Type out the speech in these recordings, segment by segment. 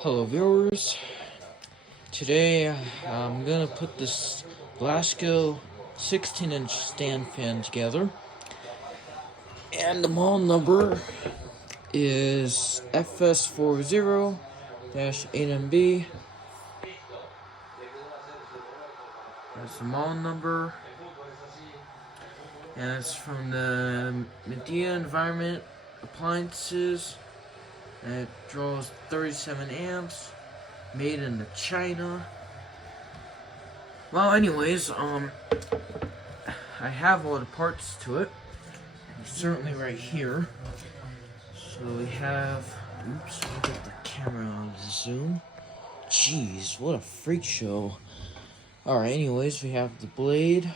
Hello viewers, today I'm gonna put this Lasko 16-inch stand fan together, and the model number is FS40-8MB. That's the model number, and it's from the Medea Environment Appliances, and it draws 37 amps. Made in China. Well, anyways, I have all the parts to it. Certainly right here. So we have, oops, let me get the camera on the zoom. Jeez, what a freak show. Alright, anyways, we have the blade.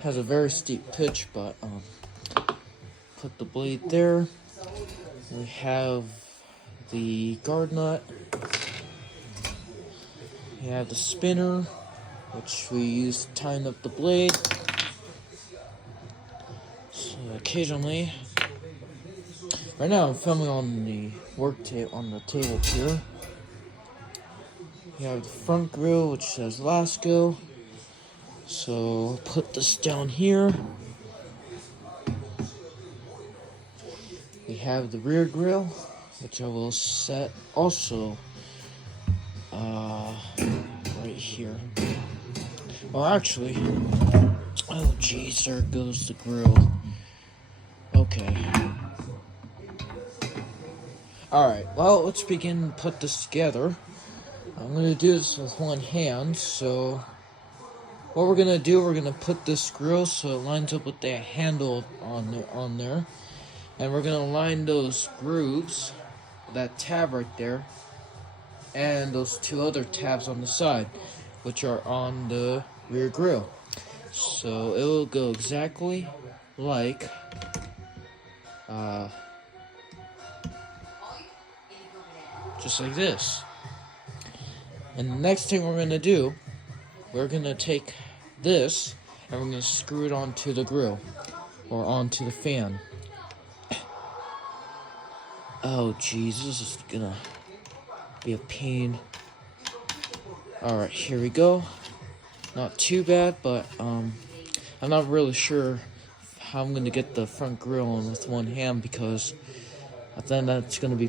Has a very steep pitch, but put the blade there. We have the guard nut. We have the spinner, which we use to tighten up the blade. So occasionally, right now I'm filming on the on the table here. We have the front grill, which says Lasko. So I'll put this down here. We have the rear grill, which I will set also right here. Well, actually, oh geez, there goes the grill. Okay. Alright, well, let's begin and put this together. I'm going to do this with one hand, so what we're going to do, we're going to put this grill so it lines up with the handle on there. And we're going to line those grooves, that tab right there, and those two other tabs on the side, which are on the rear grill. So it will go exactly like just like this. And the next thing we're going to do, we're going to take this and we're going to screw it onto the grill or onto the fan. Oh geez, this is gonna be a pain. Alright, here we go. Not too bad, but I'm not really sure how I'm gonna get the front grill on with one hand, because I think that's gonna be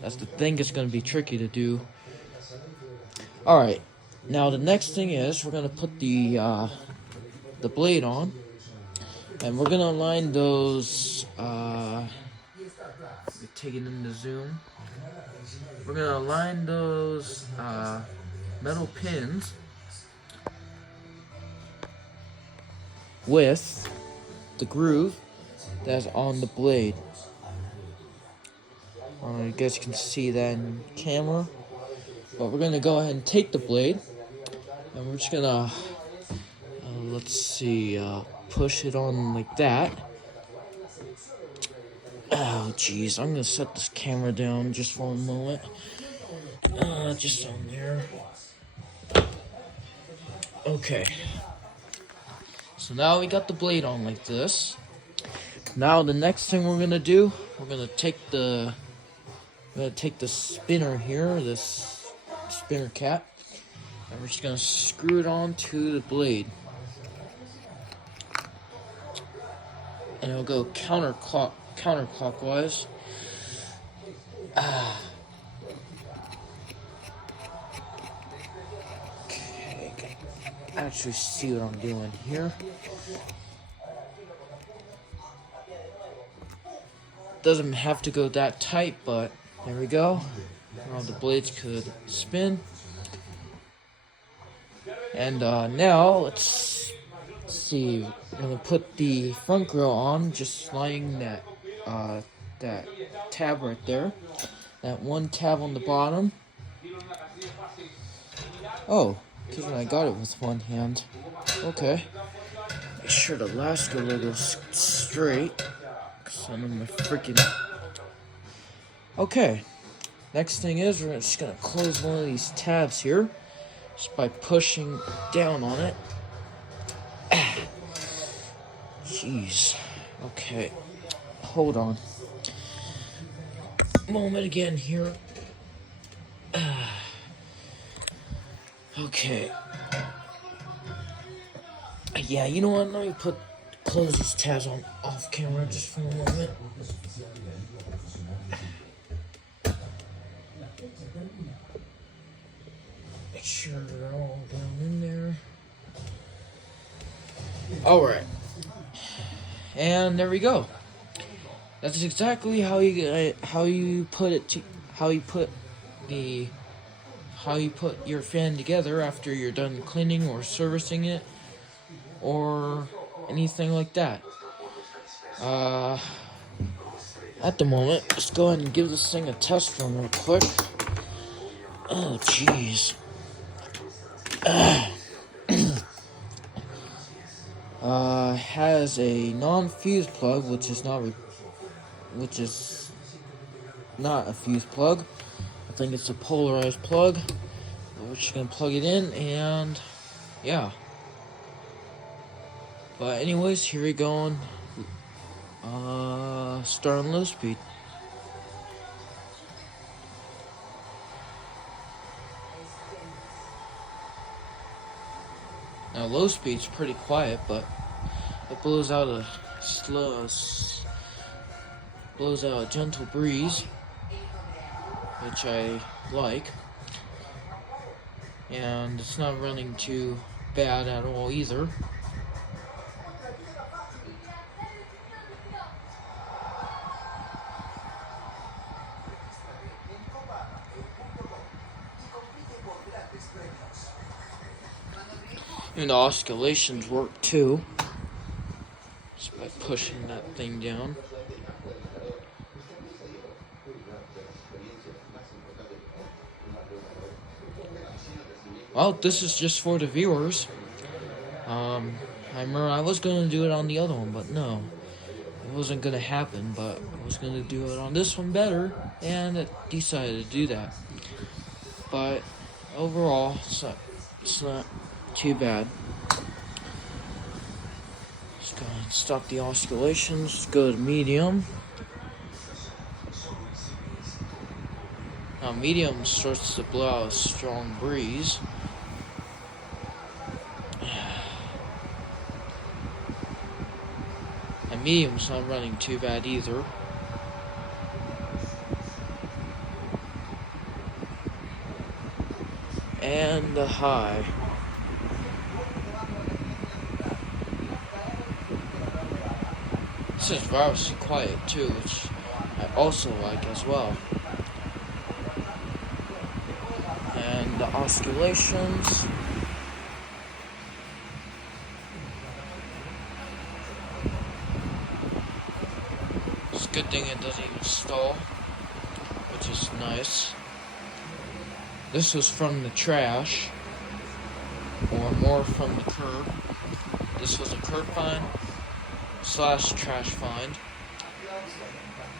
that's the thing that's gonna be tricky to do. Alright, now the next thing is we're gonna put the blade on, and we're gonna align those take it in the zoom. We're gonna align those metal pins with the groove that's on the blade. I guess you can see that in camera. But we're gonna go ahead and take the blade, and we're just gonna let's see, push it on like that. Oh jeez, I'm gonna set this camera down just for a moment. Just on there. Okay. So now we got the blade on like this. Now the next thing we're gonna do, we're gonna take the spinner here, this spinner cap, and we're just gonna screw it onto the blade. And it'll go counterclockwise. Okay, can actually see what I'm doing here. Doesn't have to go that tight, but there we go. Now the blades could spin. And now let's see. I'm gonna put the front grill on, just sliding that tab right there. That one tab on the bottom. Oh, because I got it with one hand. Okay. Make sure the Lasko logo's straight. Cause I'm my freaking. Okay. Next thing is we're just gonna close one of these tabs here, just by pushing down on it. Jeez. Okay, hold on. Moment again here. Okay. Yeah, you know what? Let me close these tabs on off camera just for a moment. Make sure they're all down in there. All right, and there we go. That's exactly how you put your fan together after you're done cleaning or servicing it or anything like that. At the moment, let's go ahead and give this thing a test run real quick. Oh, jeez. Has a non-fuse plug, which is not a fuse plug. I think it's a polarized plug. We're just gonna plug it in, and yeah. But anyways, here we go. Start on low speed. Now low speed's pretty quiet, but it blows out a gentle breeze, which I like, and it's not running too bad at all either. And the oscillations work too, just by pushing that thing down. Well, this is just for the viewers. I remember I was going to do it on the other one, but no. It wasn't going to happen, but I was going to do it on this one better, and I decided to do that. But overall, it's not too bad. Just go ahead and stop the oscillations, go to medium. Now medium starts to blow out a strong breeze. And medium's not running too bad either. And the high. This is virtually quiet too, which I also like as well. And the oscillations. It's a good thing it doesn't even stall, which is nice. This was from the trash, or more from the curb. This was a curb find / trash find,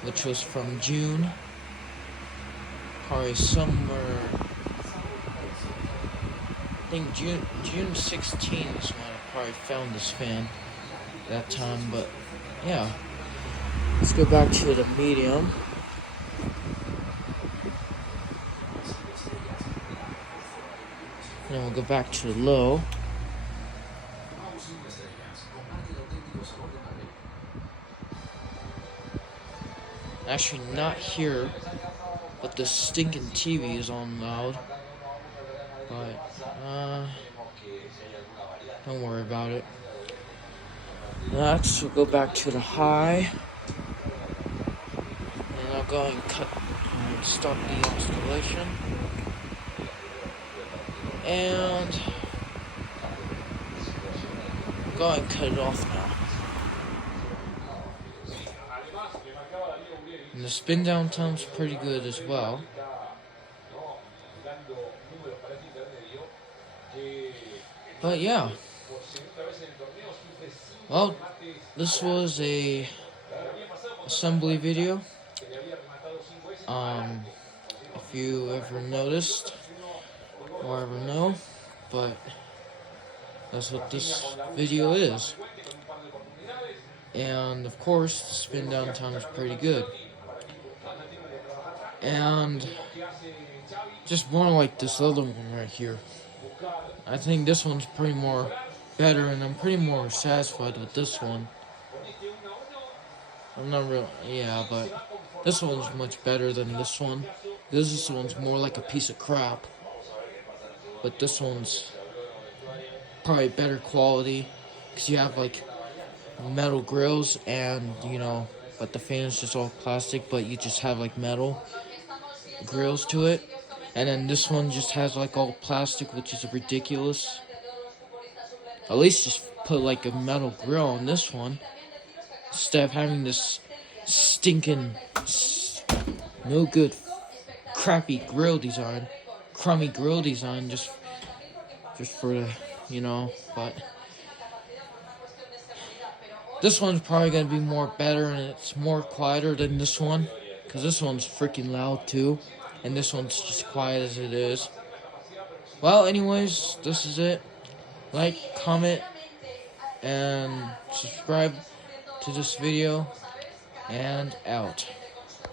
which was from June. Probably somewhere, I think June 16 is when I probably found this fan that time, but yeah. Let's go back to the medium. Then we'll go back to the low. Actually not here, but the stinking TV is on loud. But, don't worry about it. Next, we'll go back to the high. And I'll go and stop the oscillation. And go ahead and cut it off now. And the spin down time's pretty good as well. But yeah. Well, this was a assembly video. If you ever noticed or ever know, but that's what this video is. and of course the spin down time is pretty good. And just more like this other one right here. I think this one's pretty more better, and I'm pretty more satisfied with this one. I'm not real, yeah, but this one's much better than this one. This one's more like a piece of crap, but this one's probably better quality because you have like metal grills, and but the fan's just all plastic, but you just have like metal grills to it. And then this one just has like all plastic, which is ridiculous. At least just put like a metal grill on this one instead of having this stinking, no good, crappy grill design, crummy grill design, just for the, but this one's probably gonna be more better, and it's more quieter than this one, because this one's freaking loud too, and this one's just quiet as it is. Well, anyways, this is it. Like, comment, and subscribe to this video, and out.